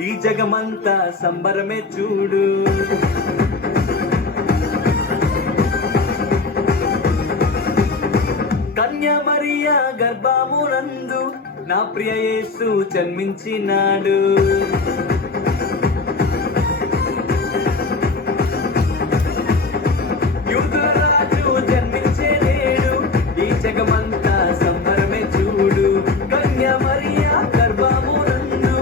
ఈ జగమంతా సంబరమే చూడు. కన్యా మరియా గర్భమునందు నా ప్రియ యేసు జన్మించినాడు. యూదుల రాజు జన్మించే నేడు ఈ జగమంతా సంబరమే చూడు. కన్యా మరియా గర్భమునందు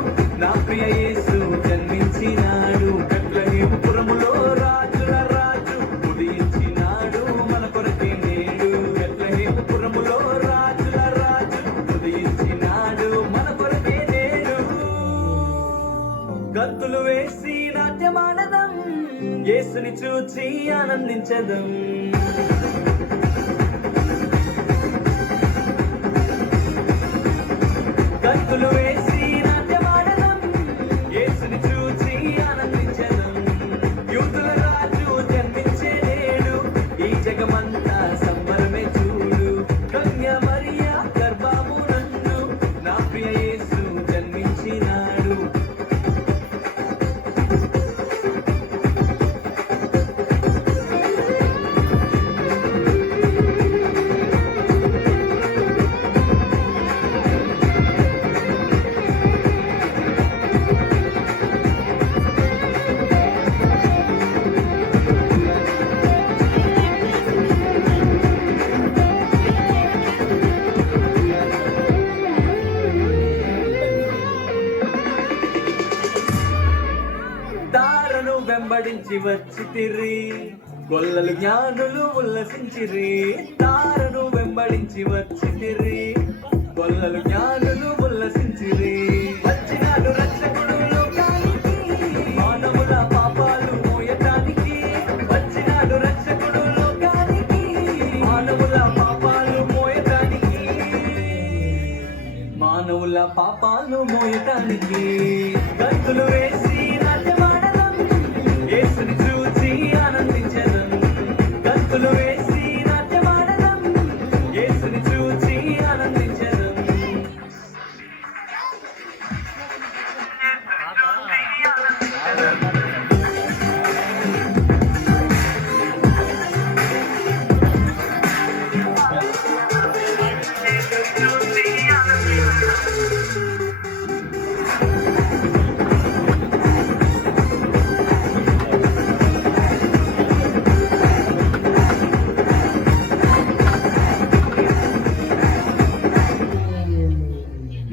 నా ప్రియ యేసు జన్మించినాడు. బెత్లెహేముపురములో రాజుల రాజు ఉదయించినాడు మన కొరకే నేడు. బెత్లెహేముపురములో రాజుల రాజు ఉదయించినాడు మన కొరకే నేడు. గంతులు వేసి నాట్యమాడదం, యేసుని చూచి ఆనందించదం. గంతులు వేసి నాట్యమాడదం, యేసుని చూచి ఆనందించదం. యూదుల రాజు జన్మించే నేడు ఈ జగమంతా సంబరమే చూడు. కన్యా మరియా గర్భమునందు నా ప్రియ యేసు జన్మించినాడు. దారను వెంబడించి వచ్చితిరి, గొల్లలు జ్ఞానులు ఉల్లసించిరి. దారను వెంబడించి వచ్చితిరి, గొల్లలు జ్ఞానులు ఉల్లసించిరి. వచ్చినాడు రక్షకుడు లోకానికి, మానవుల పాపాలు మోయటానికి. వచ్చినాడు రక్షకుడు లోకానికి, మానవుల పాపాలు మోయటానికి. మానవుల పాపాలు మోయటానికి. గంతులు వేసి నాట్యమాడదం, యేసుని చూచి ఆనందించదం. గంతులు వేసి నాట్యమాడదం, యేసుని చూచి ఆనందించదం.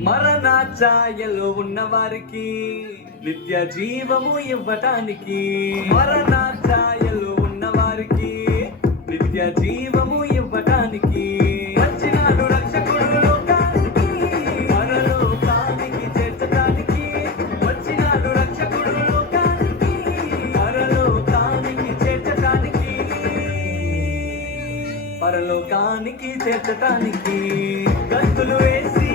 మరణ ఛాయలో ఉన్న వారికి నిత్య జీవము ఇవ్వటానికి. మరణ ఛాయలో ఉన్న వారికి నిత్య జీవము ఇవ్వటానికి. వచ్చినాడు రక్షకుడు లోకానికి, పరలోకానికి చేర్చటానికి. వచ్చినాడు రక్షకుడు లోకానికి, పరలోకానికి చేర్చటానికి. పరలోకానికి చేర్చటానికి. గంతులు వేసి